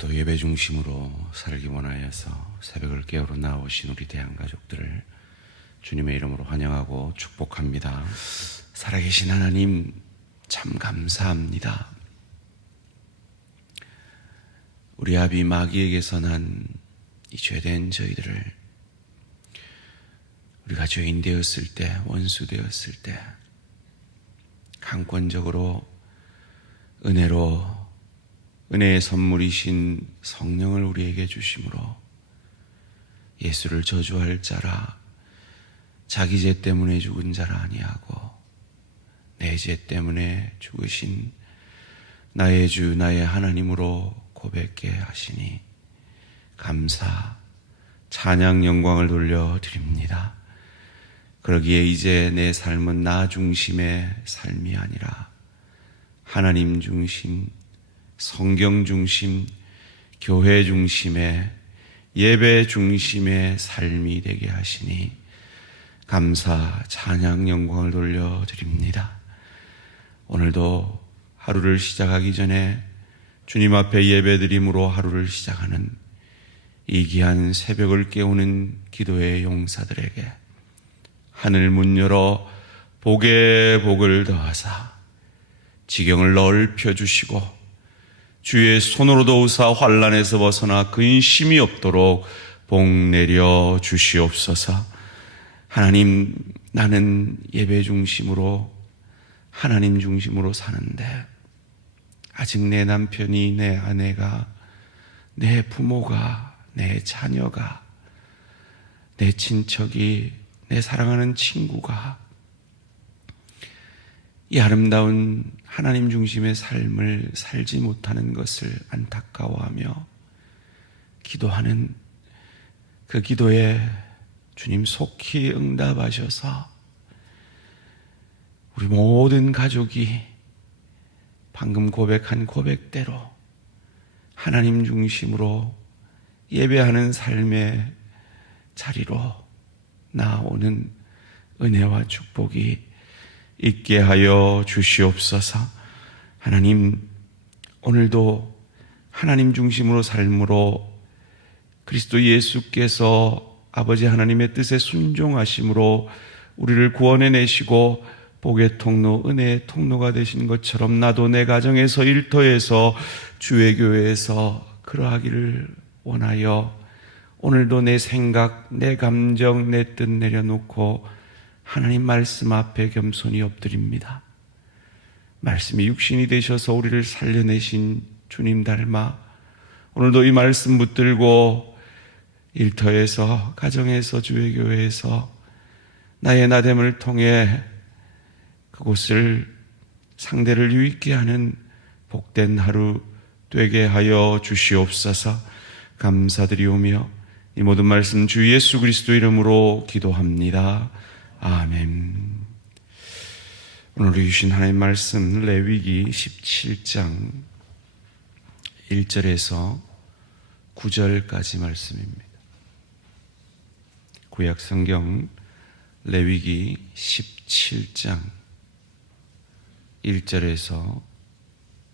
오늘도 예배 중심으로 살기 원하여서 새벽을 깨우러 나오신 우리 대한가족들을 주님의 이름으로 환영하고 축복합니다. 살아계신 하나님 참 감사합니다. 우리 아비 마귀에게서 난 이 죄된 저희들을 우리가 죄인 되었을 때, 원수 되었을 때 강권적으로 은혜의 선물이신 성령을 우리에게 주심으로 예수를 저주할 자라, 자기 죄 때문에 죽은 자라 아니하고 내 죄 때문에 죽으신 나의 주 나의 하나님으로 고백게 하시니 감사, 찬양, 영광을 돌려드립니다. 그러기에 이제 내 삶은 나 중심의 삶이 아니라 하나님 중심, 성경 중심, 교회 중심의, 예배 중심의 삶이 되게 하시니 감사, 찬양, 영광을 돌려드립니다. 오늘도 하루를 시작하기 전에 주님 앞에 예배드림으로 하루를 시작하는 이 귀한 새벽을 깨우는 기도의 용사들에게 하늘 문 열어 복에 복을 더하사 지경을 넓혀주시고 주의 손으로 도우사 환난에서 벗어나 근심이 없도록 복 내려 주시옵소서. 하나님, 나는 예배 중심으로 하나님 중심으로 사는데 아직 내 남편이, 내 아내가, 내 부모가, 내 자녀가, 내 친척이, 내 사랑하는 친구가 이 아름다운 하나님 중심의 삶을 살지 못하는 것을 안타까워하며 기도하는 그 기도에 주님 속히 응답하셔서 우리 모든 가족이 방금 고백한 고백대로 하나님 중심으로 예배하는 삶의 자리로 나오는 은혜와 축복이 있게 하여 주시옵소서. 하나님, 오늘도 하나님 중심으로 삶으로 그리스도 예수께서 아버지 하나님의 뜻에 순종하심으로 우리를 구원해내시고 복의 통로, 은혜의 통로가 되신 것처럼 나도 내 가정에서, 일터에서, 주의 교회에서 그러하기를 원하여 오늘도 내 생각, 내 감정, 내 뜻 내려놓고 하나님 말씀 앞에 겸손히 엎드립니다. 말씀이 육신이 되셔서 우리를 살려내신 주님 닮아 오늘도 이 말씀 붙들고 일터에서, 가정에서, 주의 교회에서 나의 나됨을 통해 그곳을 상대를 유익게 하는 복된 하루 되게 하여 주시옵소서. 감사드리오며 이 모든 말씀 주 예수 그리스도 이름으로 기도합니다. 아멘. 오늘 주신 하나님의 말씀 레위기 17장 1절에서 9절까지 말씀입니다. 구약 성경 레위기 17장 1절에서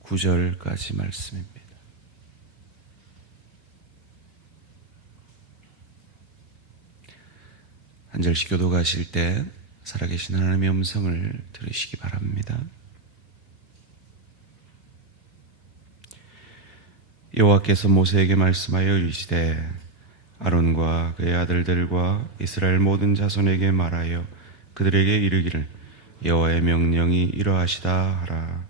9절까지 말씀입니다. 한 절씩 교독하실 때 살아계신 하나님의 음성을 들으시기 바랍니다. 여호와께서 모세에게 말씀하여 이르시되 아론과 그의 아들들과 이스라엘 모든 자손에게 말하여 그들에게 이르기를 여호와의 명령이 이러하시다 하라.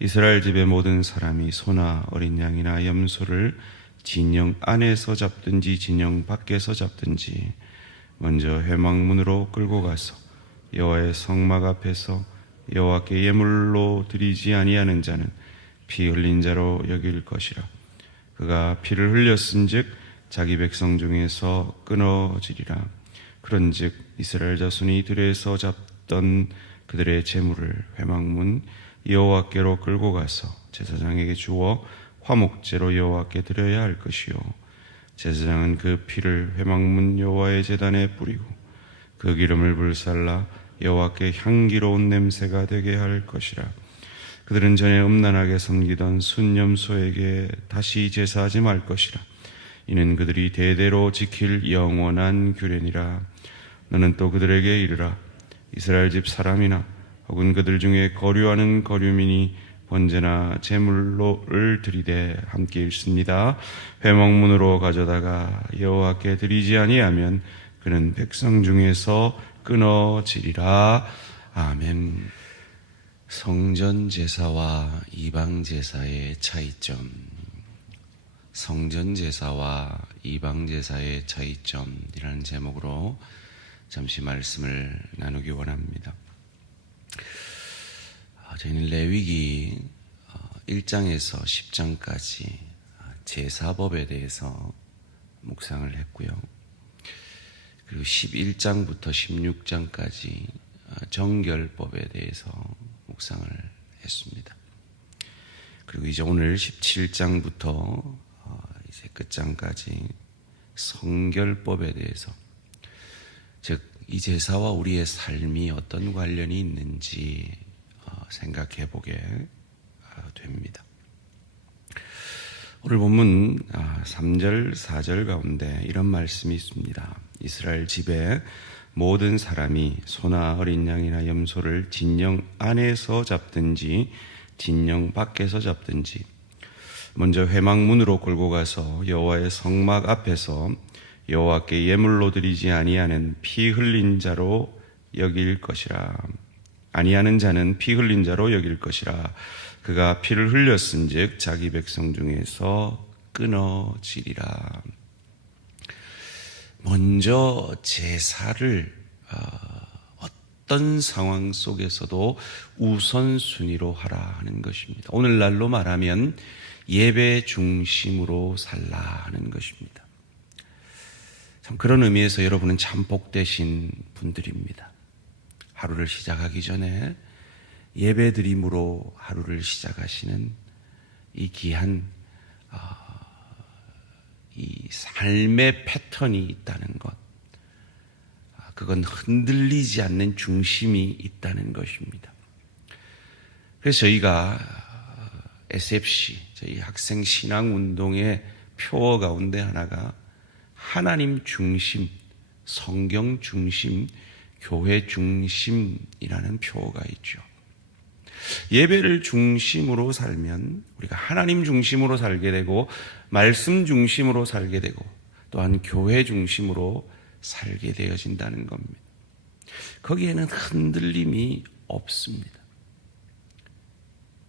이스라엘 집의 모든 사람이 소나 어린 양이나 염소를 진영 안에서 잡든지 진영 밖에서 잡든지 먼저 회막문으로 끌고 가서 여호와의 성막 앞에서 여호와께 예물로 드리지 아니하는 자는 피 흘린 자로 여길 것이라. 그가 피를 흘렸은즉 자기 백성 중에서 끊어지리라. 그런즉 이스라엘 자손이 들에서 잡던 그들의 제물을 회막문 여호와께로 끌고 가서 제사장에게 주어 화목제로 여호와께 드려야 할 것이요 제사장은 그 피를 회막문 여호와의 제단에 뿌리고 그 기름을 불살라 여호와께 향기로운 냄새가 되게 할 것이라. 그들은 전에 음란하게 섬기던 순념소에게 다시 제사하지 말 것이라. 이는 그들이 대대로 지킬 영원한 규례니라. 너는 또 그들에게 이르라. 이스라엘 집 사람이나 혹은 그들 중에 거류하는 거류민이 번제나 제물로를 드리되 함께 읽습니다. 회막문으로 가져다가 여호와께 드리지 아니하면 그는 백성 중에서 끊어지리라. 아멘. 성전 제사와 이방 제사의 차이점. 성전 제사와 이방 제사의 차이점이라는 제목으로 잠시 말씀을 나누기 원합니다. 저희는 레위기 1장에서 10장까지 제사법에 대해서 묵상을 했고요. 그리고 11장부터 16장까지 정결법에 대해서 묵상을 했습니다. 그리고 이제 오늘 17장부터 이제 끝장까지 성결법에 대해서, 즉 이 제사와 우리의 삶이 어떤 관련이 있는지 생각해 보게 됩니다. 오늘 본문 3절, 4절 가운데 이런 말씀이 있습니다. 이스라엘 집에 모든 사람이 소나 어린 양이나 염소를 진영 안에서 잡든지 진영 밖에서 잡든지 먼저 회막문으로 끌고 가서 여호와의 성막 앞에서 여호와께 예물로 드리지 아니하는 피 흘린 자로 여길 것이라. 아니하는 자는 피 흘린 자로 여길 것이라. 그가 피를 흘렸은즉 자기 백성 중에서 끊어지리라. 먼저 제사를 어떤 상황 속에서도 우선순위로 하라 하는 것입니다. 오늘날로 말하면 예배 중심으로 살라 하는 것입니다. 참 그런 의미에서 여러분은 참 복되신 분들입니다. 하루를 시작하기 전에 예배드림으로 하루를 시작하시는 이 귀한 이 삶의 패턴이 있다는 것, 그건 흔들리지 않는 중심이 있다는 것입니다. 그래서 저희가 SFC, 저희 학생 신앙운동의 표어 가운데 하나가 하나님 중심, 성경 중심, 교회 중심이라는 표어가 있죠. 예배를 중심으로 살면 우리가 하나님 중심으로 살게 되고 말씀 중심으로 살게 되고 또한 교회 중심으로 살게 되어진다는 겁니다. 거기에는 흔들림이 없습니다.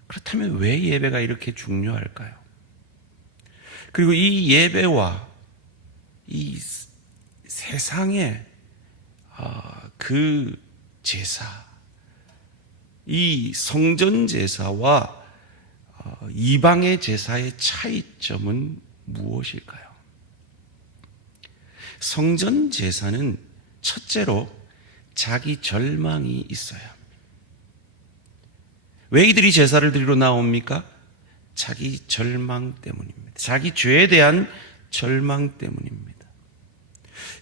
그렇다면 왜 예배가 이렇게 중요할까요? 그리고 이 예배와 이 세상의 그 제사, 이 성전 제사와 이방의 제사의 차이점은 무엇일까요? 성전 제사는 첫째로 자기 절망이 있어야 합니다. 왜 이들이 제사를 드리러 나옵니까? 자기 절망 때문입니다. 자기 죄에 대한 절망 때문입니다.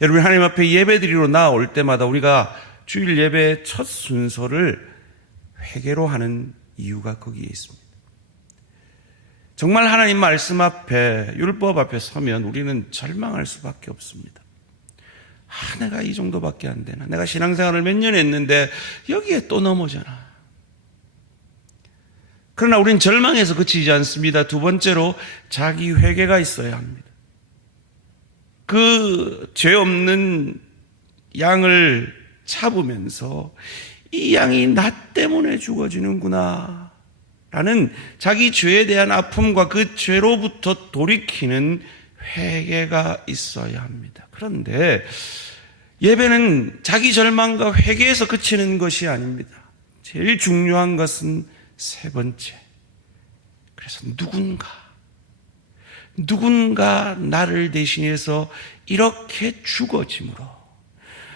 여러분, 하나님 앞에 예배 드리러 나올 때마다 우리가 주일 예배의 첫 순서를 회개로 하는 이유가 거기에 있습니다. 정말 하나님 말씀 앞에, 율법 앞에 서면 우리는 절망할 수밖에 없습니다. 내가 이 정도밖에 안 되나? 내가 신앙생활을 몇 년 했는데 여기에 또 넘어져나? 그러나 우리는 절망해서 그치지 않습니다. 두 번째로 자기 회개가 있어야 합니다. 그 죄 없는 양을 잡으면서 이 양이 나 때문에 죽어지는구나 라는 자기 죄에 대한 아픔과 그 죄로부터 돌이키는 회개가 있어야 합니다. 그런데 예배는 자기 절망과 회개에서 그치는 것이 아닙니다. 제일 중요한 것은 세 번째. 그래서 누군가 나를 대신해서 이렇게 죽어짐으로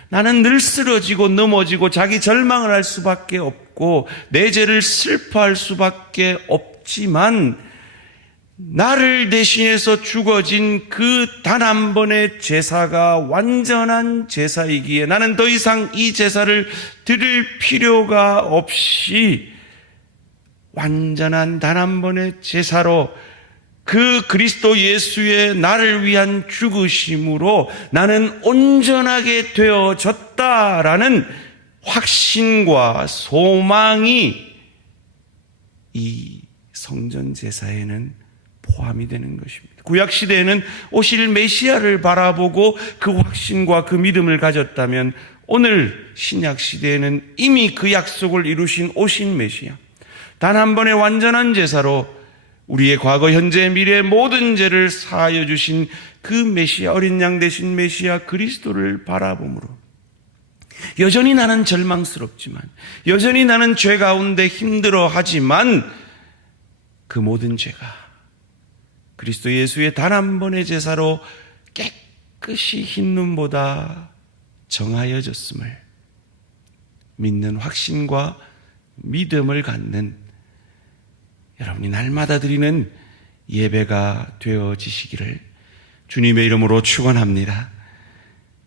나는 늘 쓰러지고 넘어지고 자기 절망을 할 수밖에 없고 내 죄를 슬퍼할 수밖에 없지만 나를 대신해서 죽어진 그 단 한 번의 제사가 완전한 제사이기에 나는 더 이상 이 제사를 드릴 필요가 없이 완전한 단 한 번의 제사로 그 그리스도 예수의 나를 위한 죽으심으로 나는 온전하게 되어졌다라는 확신과 소망이 이 성전 제사에는 포함이 되는 것입니다. 구약 시대에는 오실 메시아를 바라보고 그 확신과 그 믿음을 가졌다면 오늘 신약 시대에는 이미 그 약속을 이루신 오신 메시아, 단 한 번의 완전한 제사로 우리의 과거, 현재, 미래의 모든 죄를 사하여 주신 그 메시아, 어린 양 되신 메시아 그리스도를 바라봄으로 여전히 나는 절망스럽지만, 여전히 나는 죄 가운데 힘들어하지만 그 모든 죄가 그리스도 예수의 단 한 번의 제사로 깨끗이 흰 눈보다 정하여졌음을 믿는 확신과 믿음을 갖는 여러분이 날마다 드리는 예배가 되어지시기를 주님의 이름으로 축원합니다.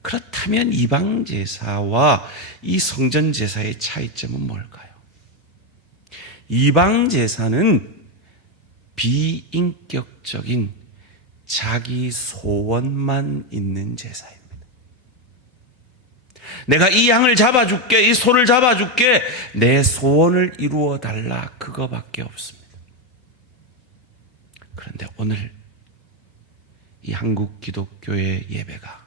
그렇다면 이방 제사와 이 성전 제사의 차이점은 뭘까요? 이방 제사는 비인격적인 자기 소원만 있는 제사입니다. 내가 이 양을 잡아줄게, 이 소를 잡아줄게, 내 소원을 이루어 달라, 그거밖에 없습니다. 그런데 오늘 이 한국 기독교의 예배가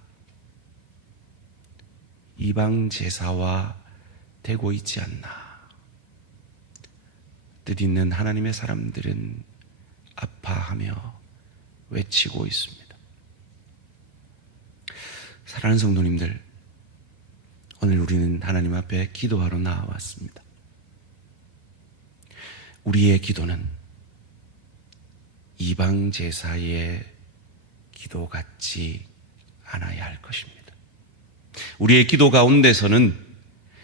이방 제사와 되고 있지 않나. 뜻 있는 하나님의 사람들은 아파하며 외치고 있습니다. 사랑하는 성도님들, 오늘 우리는 하나님 앞에 기도하러 나왔습니다. 우리의 기도는 이방 제사의 기도 같지 않아야 할 것입니다. 우리의 기도 가운데서는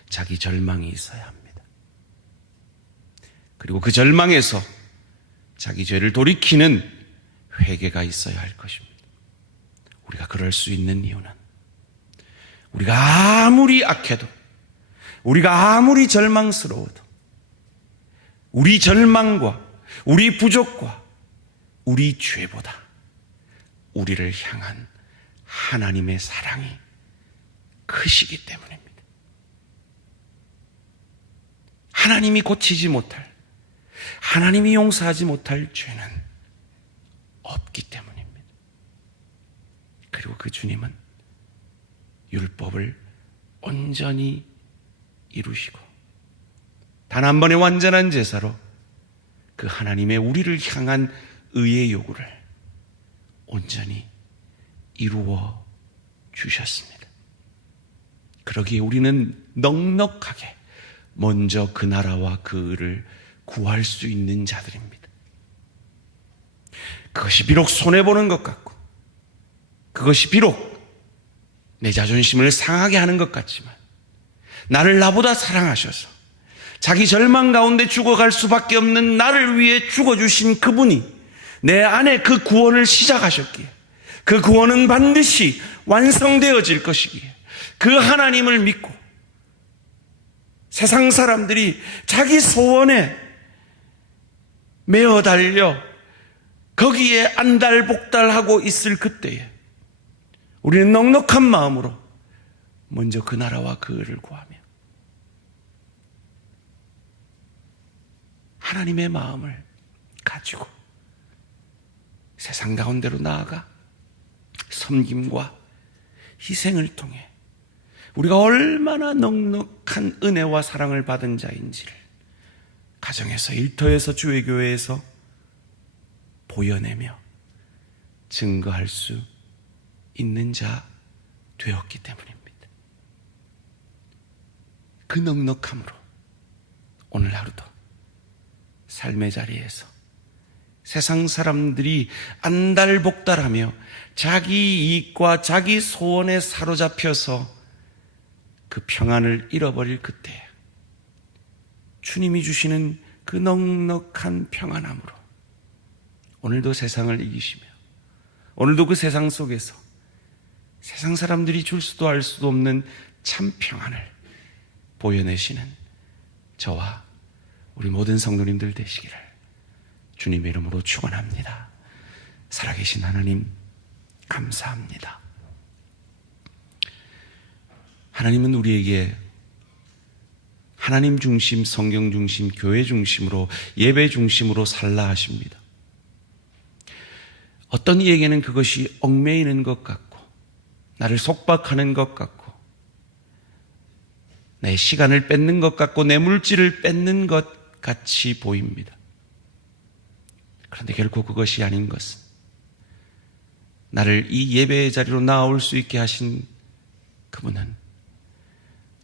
자기 절망이 있어야 합니다. 그리고 그 절망에서 자기 죄를 돌이키는 회개가 있어야 할 것입니다. 우리가 그럴 수 있는 이유는 우리가 아무리 악해도, 우리가 아무리 절망스러워도 우리 절망과 우리 부족과 우리 죄보다 우리를 향한 하나님의 사랑이 크시기 때문입니다. 하나님이 고치지 못할, 하나님이 용서하지 못할 죄는 없기 때문입니다. 그리고 그 주님은 율법을 온전히 이루시고 단 한 번의 완전한 제사로 그 하나님의 우리를 향한 의의 요구를 온전히 이루어 주셨습니다. 그러기에 우리는 넉넉하게 먼저 그 나라와 그 의를 구할 수 있는 자들입니다. 그것이 비록 손해보는 것 같고, 그것이 비록 내 자존심을 상하게 하는 것 같지만, 나를 나보다 사랑하셔서 자기 절망 가운데 죽어갈 수밖에 없는 나를 위해 죽어주신 그분이 내 안에 그 구원을 시작하셨기에, 그 구원은 반드시 완성되어질 것이기에, 그 하나님을 믿고 세상 사람들이 자기 소원에 매어 달려 거기에 안달복달하고 있을 그때에 우리는 넉넉한 마음으로 먼저 그 나라와 그 의를 구하며 하나님의 마음을 가지고 세상 가운데로 나아가 섬김과 희생을 통해 우리가 얼마나 넉넉한 은혜와 사랑을 받은 자인지를 가정에서, 일터에서, 주의 교회에서 보여내며 증거할 수 있는 자 되었기 때문입니다. 그 넉넉함으로 오늘 하루도 삶의 자리에서 세상 사람들이 안달복달하며 자기 이익과 자기 소원에 사로잡혀서 그 평안을 잃어버릴 그때 주님이 주시는 그 넉넉한 평안함으로 오늘도 세상을 이기시며 오늘도 그 세상 속에서 세상 사람들이 줄 수도 알 수도 없는 참 평안을 보여내시는 저와 우리 모든 성도님들 되시기를 주님의 이름으로 축원합니다. 살아계신 하나님 감사합니다. 하나님은 우리에게 하나님 중심, 성경 중심, 교회 중심으로, 예배 중심으로 살라 하십니다. 어떤 이에게는 그것이 얽매이는 것 같고 나를 속박하는 것 같고 내 시간을 뺏는 것 같고 내 물질을 뺏는 것 같이 보입니다. 그런데 결코 그것이 아닌 것은 나를 이 예배의 자리로 나아올 수 있게 하신 그분은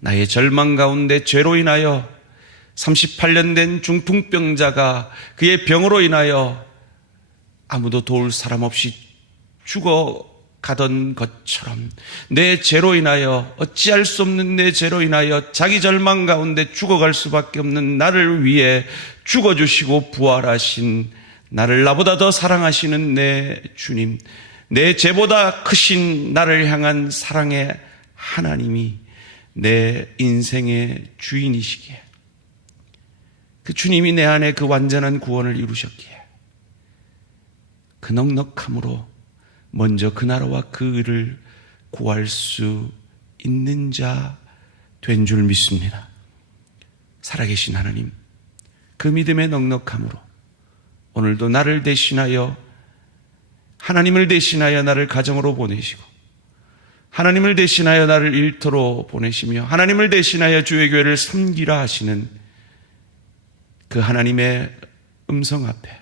나의 절망 가운데 죄로 인하여 38년 된 중풍병자가 그의 병으로 인하여 아무도 도울 사람 없이 죽어가던 것처럼 내 죄로 인하여, 어찌할 수 없는 내 죄로 인하여 자기 절망 가운데 죽어갈 수밖에 없는 나를 위해 죽어주시고 부활하신, 나를 나보다 더 사랑하시는 내 주님, 내 죄보다 크신 나를 향한 사랑의 하나님이 내 인생의 주인이시기에, 그 주님이 내 안에 그 완전한 구원을 이루셨기에 그 넉넉함으로 먼저 그 나라와 그 의를 구할 수 있는 자 된 줄 믿습니다. 살아계신 하나님, 그 믿음의 넉넉함으로 오늘도 나를 대신하여, 하나님을 대신하여 나를 가정으로 보내시고, 하나님을 대신하여 나를 일터로 보내시며, 하나님을 대신하여 주의 교회를 섬기라 하시는 그 하나님의 음성 앞에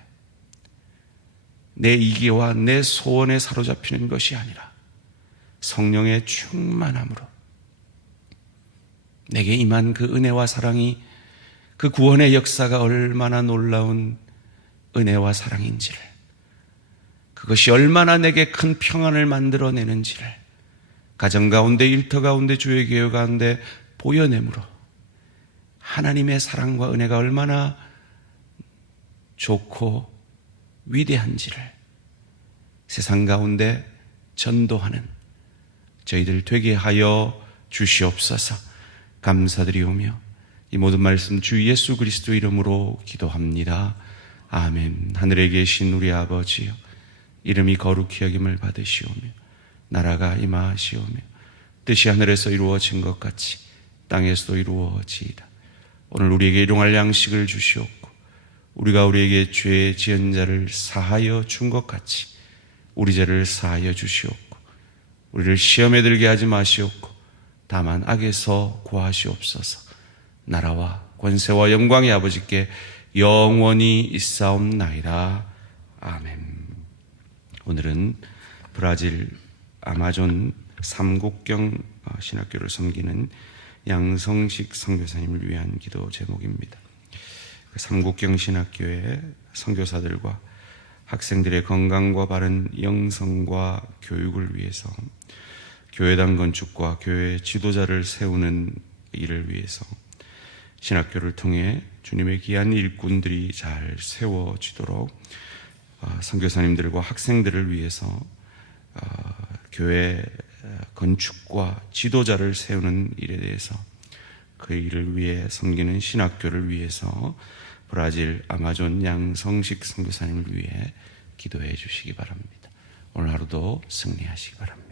내 이기와 내 소원에 사로잡히는 것이 아니라 성령의 충만함으로 내게 임한 그 은혜와 사랑이, 그 구원의 역사가 얼마나 놀라운 은혜와 사랑인지를, 그것이 얼마나 내게 큰 평안을 만들어내는지를 가정 가운데, 일터 가운데, 주의 교회 가운데 보여내므로 하나님의 사랑과 은혜가 얼마나 좋고 위대한지를 세상 가운데 전도하는 저희들 되게 하여 주시옵소서. 감사드리오며 이 모든 말씀 주 예수 그리스도 이름으로 기도합니다. 아멘. 하늘에 계신 우리 아버지여, 이름이 거룩히 여김을 받으시오며 나라가 임하시오며 뜻이 하늘에서 이루어진 것 같이 땅에서도 이루어지이다. 오늘 우리에게 일용할 양식을 주시옵고, 우리가 우리에게 죄 지은 자를 사하여 준 것 같이 우리 죄를 사하여 주시옵고, 우리를 시험에 들게 하지 마시옵고 다만 악에서 구하시옵소서. 나라와 권세와 영광의 아버지께 영원히 있사옵나이다. 아멘. 오늘은 브라질 아마존 삼국경 신학교를 섬기는 양성식 선교사님을 위한 기도 제목입니다. 삼국경 신학교의 선교사들과 학생들의 건강과 바른 영성과 교육을 위해서, 교회당 건축과 교회 지도자를 세우는 일을 위해서 신학교를 통해 주님의 귀한 일꾼들이 잘 세워지도록 선교사님들과 학생들을 위해서 교회 건축과 지도자를 세우는 일에 대해서, 그 일을 위해 섬기는 신학교를 위해서 브라질 아마존 양성식 선교사님을 위해 기도해 주시기 바랍니다. 오늘 하루도 승리하시기 바랍니다.